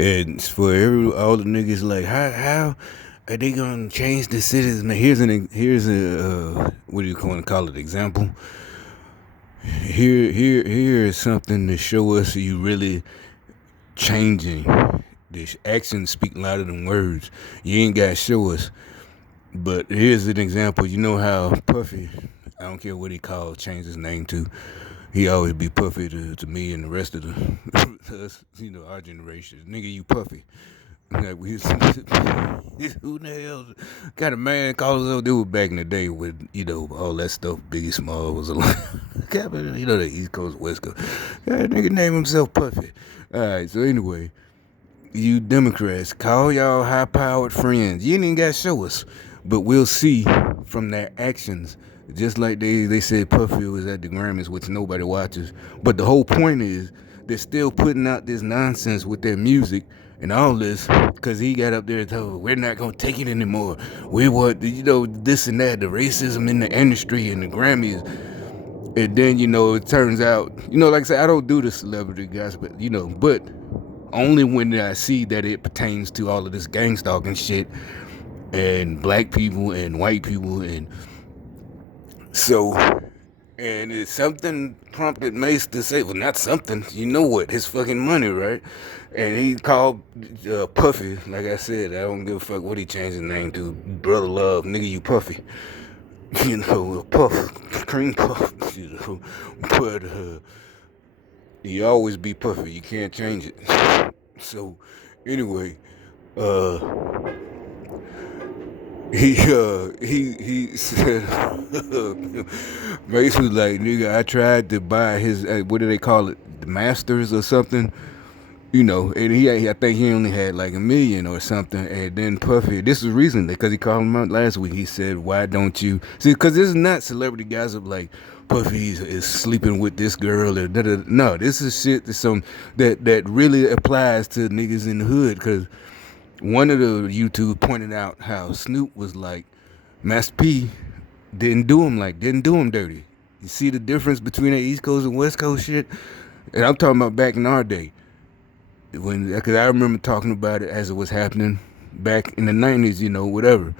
And for all the niggas like, how are they gonna change the cities? Now, here's a what do you call it example. Here is something to show us you really changing. This actions speak louder than words. You ain't gotta show us. But here's an example. You know how Puffy, I don't care what he called, changed his name to. He always be Puffy to me and the rest of the us, our generation. Nigga, you Puffy. Like who the hell got a man called himself dude back in the day with all that stuff? Biggie Small was alive. The East Coast, West Coast. That nigga named himself Puffy. All right. So anyway, you Democrats call y'all high-powered friends. You ain't even got to show us, but we'll see from their actions. Just like they said Puffy was at the Grammys, which nobody watches. But the whole point is they're still putting out this nonsense with their music and all this because he got up there and told, we're not going to take it anymore. We want, this and that, the racism in the industry and the Grammys. And then, it turns out, like I said, I don't do the celebrity gossip, but only when I see that it pertains to all of this gang stalking shit and black people and white people. And so, and it's something prompted Mace to say, well, not something, you know what, his fucking money, right? And he called Puffy, like I said, I don't give a fuck what he changed his name to, Brother Love, nigga, you Puffy. Puff, cream puff, but you always be Puffy, you can't change it. So, anyway, uh, he said, Mace was like, nigga, I tried to buy his, what do they call it, the Masters or something, and I think he only had like 1 million or something. And then Puffy, this was recently because he called him out last week. He said, "Why don't you see?" Because this is not celebrity gossip like Puffy is sleeping with this girl. Or no, this is shit that really applies to niggas in the hood. Because one of the YouTube pointed out how Snoop was like, Master P didn't do him dirty. You see the difference between the East Coast and West Coast shit? And I'm talking about back in our day because I remember talking about it as it was happening back in the 90s, whatever.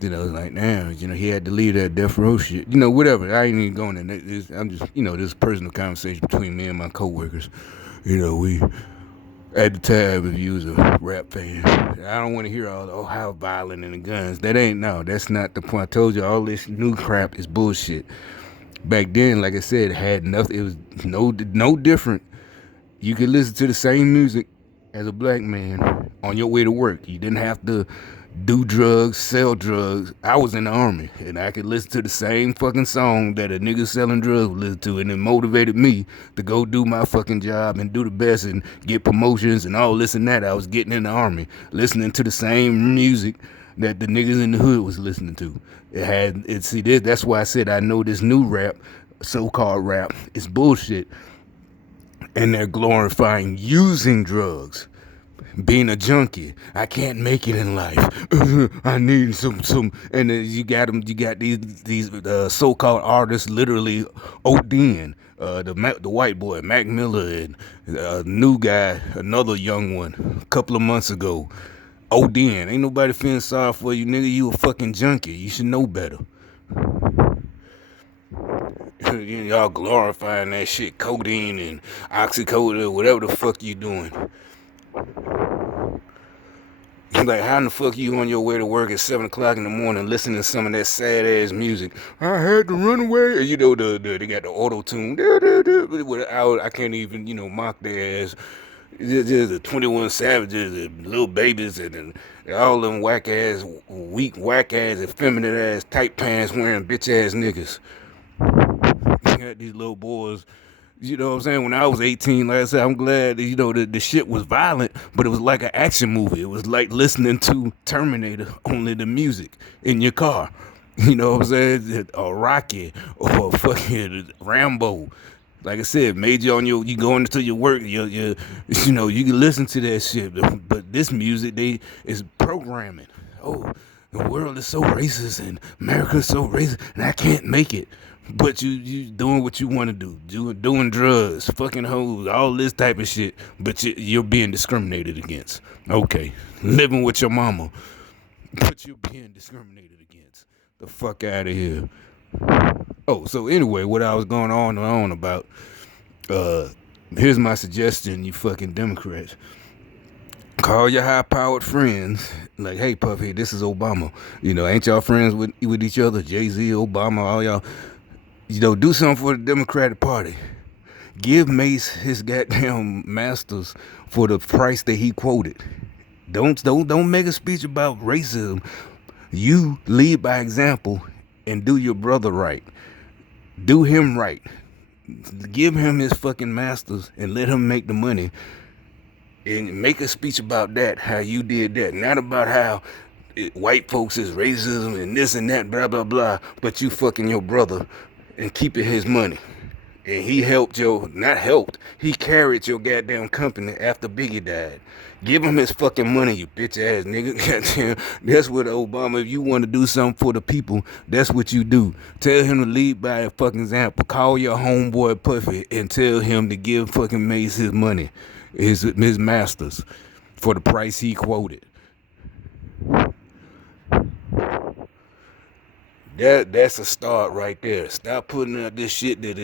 Like, damn, he had to leave that death row shit, whatever. I ain't even going in. I'm just, this personal conversation between me and my coworkers. We, at the time, if you was a rap fan, I don't want to hear how violent and the guns. That's not the point. I told you all this new crap is bullshit. Back then, like I said, it had nothing. It was no different. You could listen to the same music as a black man on your way to work. You didn't have to do drugs, sell drugs. I was in the army, and I could listen to the same fucking song that a nigga selling drugs would listen to, and it motivated me to go do my fucking job and do the best and get promotions and all this and that. I was getting in the army, listening to the same music that the niggas in the hood was listening to. That's why I said I know this new rap, so-called rap, is bullshit, and they're glorifying using drugs, being a junkie. I can't make it in life. I need some, and then you got them. You got these so-called artists literally ODing. The white boy Mac Miller and new guy, another young one, a couple of months ago, ODing. Ain't nobody feeling sorry for you, nigga. You a fucking junkie. You should know better. Y'all glorifying that shit, codeine and oxycodone, whatever the fuck you doing. Like, how in the fuck you on your way to work at 7 o'clock in the morning listening to some of that sad ass music? I had to run away. They got the auto tune. I can't even, mock their ass. There's the 21 Savages and Little Babies and all them whack ass, weak, whack ass, effeminate ass, tight pants wearing bitch ass niggas. You got these little boys. You know what I'm saying? When I was 18, like I said, I'm glad that, the shit was violent, but it was like an action movie. It was like listening to Terminator, only the music in your car. You know what I'm saying? Or Rocky or fucking Rambo. Like I said, made you you going into your work, you can listen to that shit. But this music, is programming. Oh, the world is so racist and America's so racist and I can't make it. But you doing what you want to doing drugs, fucking hoes, all this type of shit. But you're being discriminated against. Okay, living with your mama, but you're being discriminated against. The fuck out of here. Oh, so anyway, what I was going on and on about. Uh, Here's my suggestion, you fucking Democrats. Call your high-powered friends. Like, hey, Puffy, this is Obama. Ain't y'all friends with each other? Jay-Z, Obama, all y'all. Do something for the Democratic Party. Give Mace his goddamn masters for the price that he quoted. Don't make a speech about racism. You lead by example and do your brother right. Do him right. Give him his fucking masters and let him make the money. And make a speech about that, how you did that. Not about how white folks is racism and this and that, blah, blah, blah. But you fucking your brother and keeping his money. And he he carried your goddamn company after Biggie died. Give him his fucking money, you bitch ass nigga. Goddamn, that's what Obama, if you want to do something for the people, that's what you do. Tell him to lead by a fucking example. Call your homeboy Puffy and tell him to give fucking Mace his money, his masters, for the price he quoted. That's a start right there. Stop putting out this shit that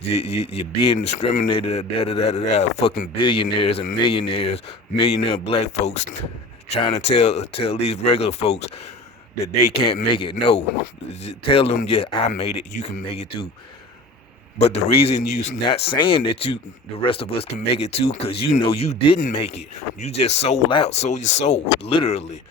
you're being discriminated, fucking billionaires and millionaire black folks trying to tell these regular folks that they can't make it. No, tell them, yeah, I made it, you can make it too. But the reason you not saying that the rest of us can make it too, because you didn't make it. You just sold your soul, literally.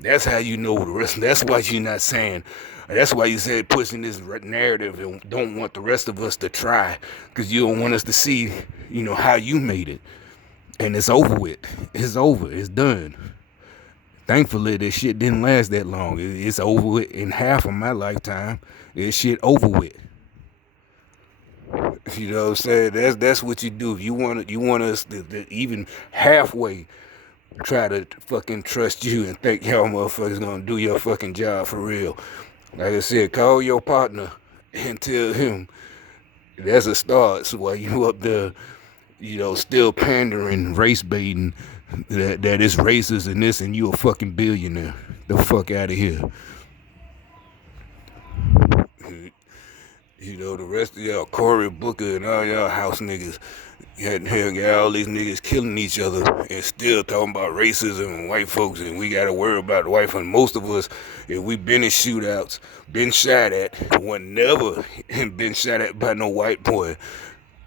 That's how you know the rest. That's why you're not saying. That's why you said pushing this narrative and don't want the rest of us to try, because you don't want us to see, how you made it. And it's over with. It's over. It's done. Thankfully, this shit didn't last that long. It's over with in half of my lifetime. This shit over with. You know what I'm saying? That's what you do. If you want us to even halfway try to fucking trust you and think y'all motherfuckers gonna do your fucking job for real. Like I said, call your partner and tell him that's a start. So while you up there, still pandering, race baiting, that it's racist and this, and you a fucking billionaire. The fuck out of here. The rest of y'all, Cory Booker and all y'all house niggas, got all these niggas killing each other and still talking about racism and white folks, and we gotta worry about the white folks. Most of us, if we been in shootouts, been shot at, one never been shot at by no white boy.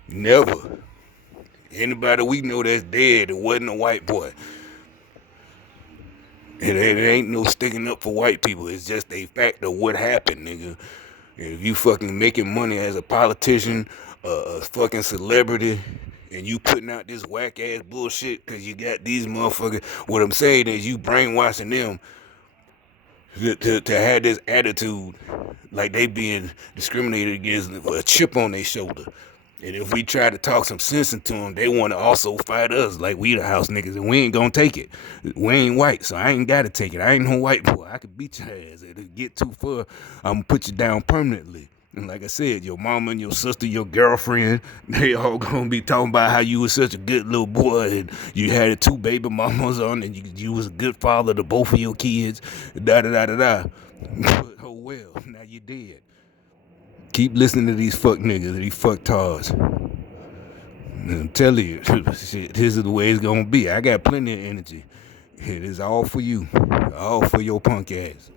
Never. Anybody we know that's dead, it wasn't a white boy. It ain't no sticking up for white people. It's just a fact of what happened, nigga. If you fucking making money as a politician, a fucking celebrity, and you putting out this whack ass bullshit because you got these motherfuckers, what I'm saying is you brainwashing them to have this attitude like they being discriminated against with a chip on their shoulder. And if we try to talk some sense into them, they want to also fight us like we the house niggas, and we ain't gonna take it. We ain't white, so I ain't gotta take it. I ain't no white boy. I could beat your ass. If it get too far, I'm gonna put you down permanently. And like I said, your mama and your sister, your girlfriend, they all gonna be talking about how you was such a good little boy and you had 2 baby mamas on and you was a good father to both of your kids, da-da-da-da-da. But oh well, now you dead. Keep listening to these fuck niggas, these fucktards. I'm telling you, shit, this is the way it's gonna be. I got plenty of energy. It is all for you. All for your punk ass.